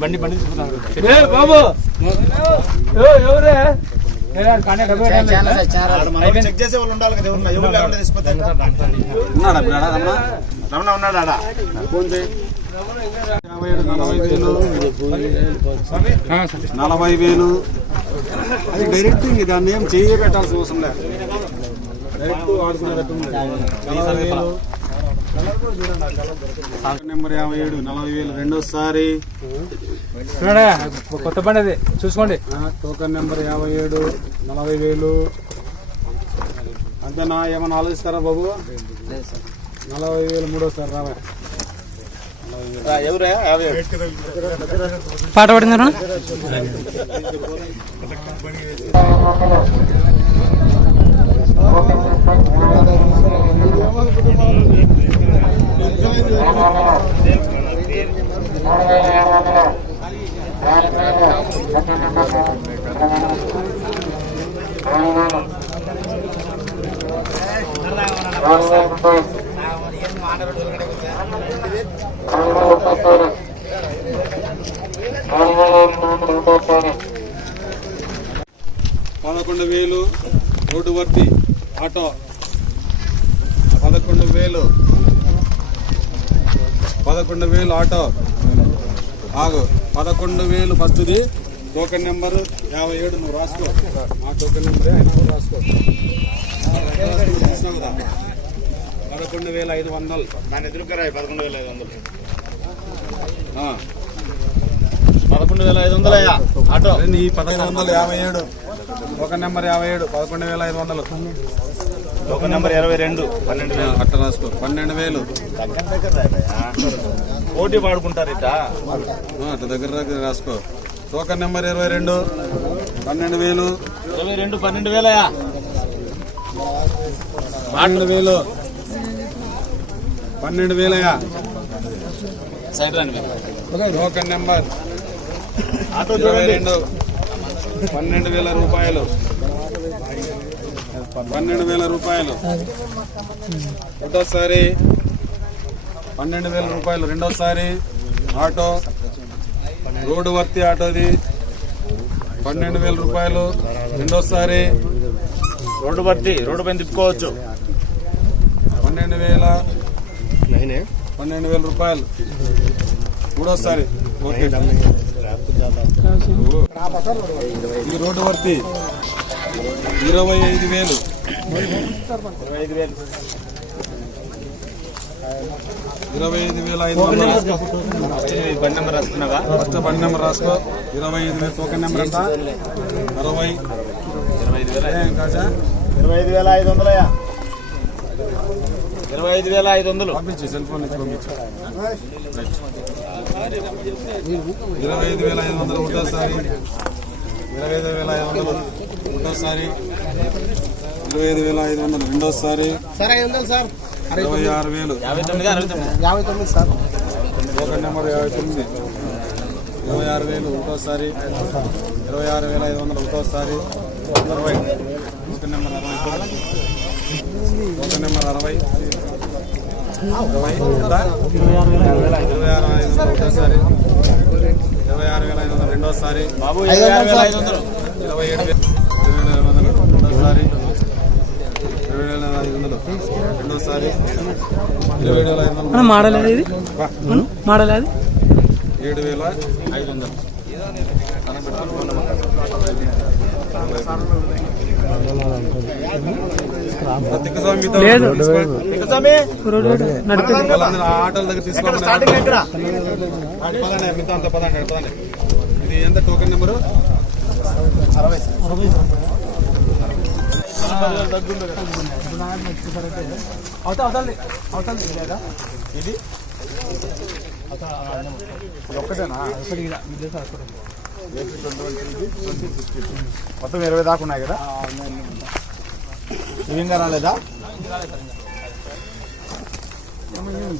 బండి బాబు ఎవరే చెక్ చేసే వాళ్ళు ఉండాలి కదా. ఎవరు లేకుండా తీసుకుపోతారు. రమణ ఉన్నాడా? 40,000 అది డైరెక్ట్ ఇంక దాన్ని ఏం చేయ పెట్టాల్సిన అవసరం లేదు. డైరెక్ట్ వాడుకునేటట్టు నెంబర్ 57 40,000 రెండోసారి. కొత్త బండి అది చూసుకోండి. టోకెన్ నెంబర్ 57 40,000 అంతేనా? ఏమన్నా ఆలోచిస్తారా బాబు? 40,000 మూడోసారి రావా? పాట పడిందా? $11,000 రోడ్డు వర్తి ఆటో. 11,000 ఆటో. ఆగు. 11,000 ఫస్ట్ది. టోకెన్ నెంబర్ 57 నువ్వు రాసుకో. ఆ టోకెన్ నెంబరే ఆయన రాసుకో. 11,500. దాని ఎదురుగా 11,500. 11,500 అయ్యా ఆటో. ఈ 11,557 టోకెన్ నెంబర్ 57 11,500. Token number 22 12,000. అట్లా రాసుకో. 12,000 పోటీ వాడుకుంటారు ఇట్లా. అట్లా దగ్గర రాసుకో. Token number 22 12,000. 22 12,000 అయ్యా. 12,000 అయ్యా. సైడ్ రండి. టోకెన్ నెంబర్ 22 12,000 రూపాయలు. 12,000 రూపాయలు ఒకటోసారి. 12,000 రూపాయలు రెండోసారి. ఆటో రోడ్డు వర్తి ఆటోది 12,000 రూపాయలు రెండోసారి. రోడ్డు భర్తీ రోడ్డు పైన తిప్పుకోవచ్చు. 12,000 రూపాయలు మూడోసారి. ఓకే. ఈ రోడ్డు వర్తి 25,000. 25,500. బండి నెంబర్ రాసుకున్నావా? ఫస్ట్ బండి నెంబర్ రాసుకో. 25,000 టోకెన్ నెంబర్ ఎంత? 60. 25,500 అయ్యా. 25,500 పంపించు. సెల్ ఫోన్ నుంచి పంపించు. 25,500 ఒకటోసారి. 25,500 ఒకటోసారి. 25,500 రెండోసారి. 26,000 26,000. 59 సార్. టోకెన్ నెంబర్ 59 26,000 ఒకటోసారి. 26,500 ఒకటోసారి. 60. Token number 60. Token number 60. 26,500 ఒకటోసారి. 26,500 రెండోసారి. 27,500 రెండోసారి. 27,500 రెండోసారి. 27,500 మోడల్ అది మోడల్ అది 7,500. ఆటోల దగ్గర తీసుకోండి. ఇది ఎంత టోకెన్ నెంబరు? 60. ఇది ఒక్కటేనా? మొత్తం 20 దాకా ఉన్నాయి కదా? ఇంకా రాలేదా?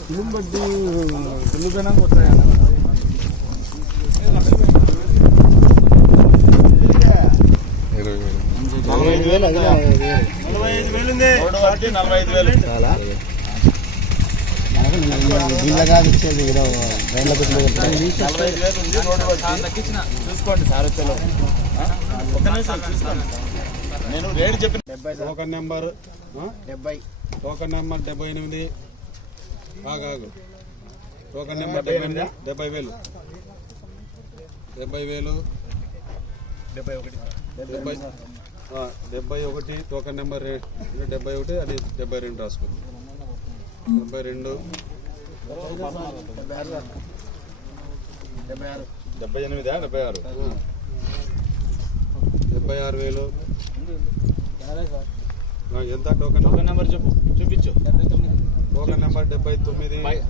ఫిలిం బట్టి ఫిల్లు పోయినా కొట్టాయా? 45,000 ఉంది. 45,000 చాలా బిల్లగా ఇచ్చేది ఏదో రైల్లో చూసుకోండి సార్ వచ్చేలో ఒక్క నిమిషం చూసుకోండి. నేను రేటు చెప్పిన టోకన్ నెంబర్ 70 టోకన్ నెంబర్ 78 ఆగు టోకన్ నెంబర్ 70,000 71 టోకన్ నెంబర్ 71 అది 72 రాసుకో 72 76,000 ఎంత టోకన్ నెంబర్ చెప్పు చూపించు. టోకన్ నెంబర్ 79 80,000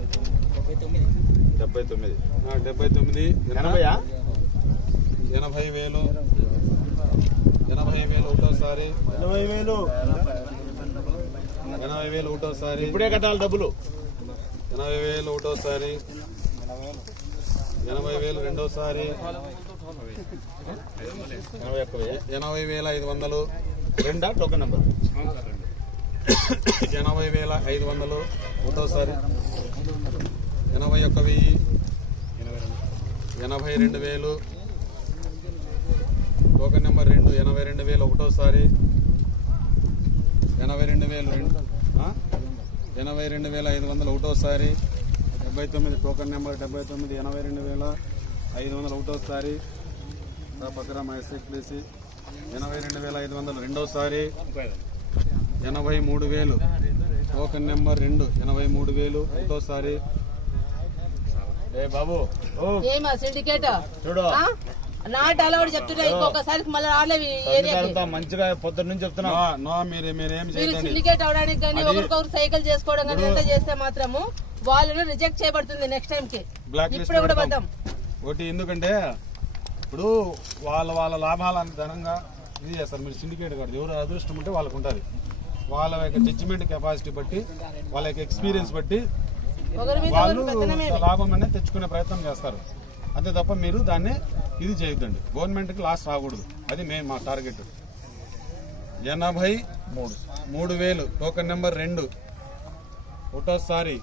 80,000 ఒకటోసారి 80,000 ఒకటోసారి ఇప్పుడే కట్టాలి డబ్బులు. 80,000 ఒకటోసారి 80,000 రెండోసారి 80,500 రెండా టోకెన్ నెంబర్ 80,500 ఒకటోసారి 81,000 82,000 టోకెన్ నెంబర్ 2 82,000 ఒకటోసారి 82,500 ఒకటోసారి 79 టోకెన్ నెంబర్ 79 82,500 ఒకటోసారి పక్కన మైసెక్ ప్లేసి 82,500 రెండోసారి 83,000 టోకెన్ నెంబర్ 2 83,000 ఒకటోసారి ఏ బాబు ఏమా సిండికేట్ చూడు నాట్ అలౌడ్ చెప్తున్నా ఇంకొకసారి మళ్ళీ రాలేవి అంతా మంచిగా పొద్దున్న నుంచి చెప్తున్నా. మీరేం మీరు చేయండి సిండికేట్ అవడానికి కానీ ఒకరికొకరు సైకిల్ చేసుకోవడం కానీ ఎంత చేస్తే మాత్రము వాళ్ళను రిజెక్ట్ చేయబడుతుంది నెక్స్ట్ టైం కి. బ్లాక్ లిస్ట్ ఇప్పుడు కూడా పద్దాం ఒకటి ఎందుకంటే ఇప్పుడు వాళ్ళ లాభాలను ధనంగా ఇది చేస్తారు. మీరు సిండికేట్ కాదు, ఎవరు అదృష్టం ఉంటే వాళ్ళకు ఉంటుంది. వాళ్ళ యొక్క జడ్జిమెంట్ కెపాసిటీ బట్టి వాళ్ళ యొక్క ఎక్స్పీరియన్స్ బట్టి ఒకరి మీద వాళ్ళు ఒకరు పెత్తనమే. లాభం అనేది తెచ్చుకునే ప్రయత్నం చేస్తారు. అంతే తప్ప మీరు దాన్ని ఇది చేయొద్దండి. గవర్నమెంట్కి లాస్ రాకూడదు, అది మేము మా టార్గెట్. 83,000 టోకెన్ నెంబర్ 2 ఒకటోసారి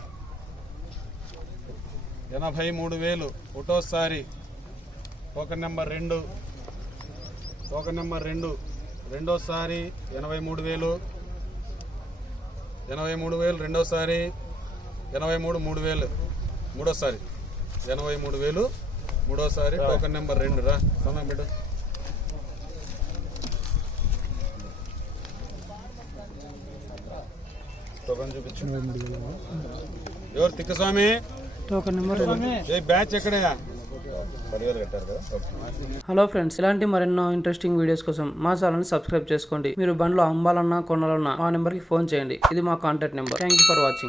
83,000 ఒకటోసారి టోకెన్ నెంబర్ 2 టోకెన్ నెంబర్ 2 రెండోసారి 83,000 రెండోసారి 83,000 మూడోసారి 83,000 మూడోసారి టోకెన్ నెంబర్ 2 రా సమయం పెట్టు. టోకెన్ చూపించు. ఎవరు తిక్కస్వామి టోకెన్ నెంబర్ ఏ బ్యాచ్ ఎక్కడయా? 10,000 కట్టారు కదా. హలో ఫ్రెండ్స్, ఇలాంటి మరెన్నో ఇంట్రెస్టింగ్ వీడియోస్ కోసం మా ఛానల్ సబ్స్క్రైబ్ చేసుకోండి. మీరు బండ్లో అమ్మాలన్నా కొనాలన్నా మా నెంబర్కి ఫోన్ చేయండి. ఇది మా contact number. Thank you for watching.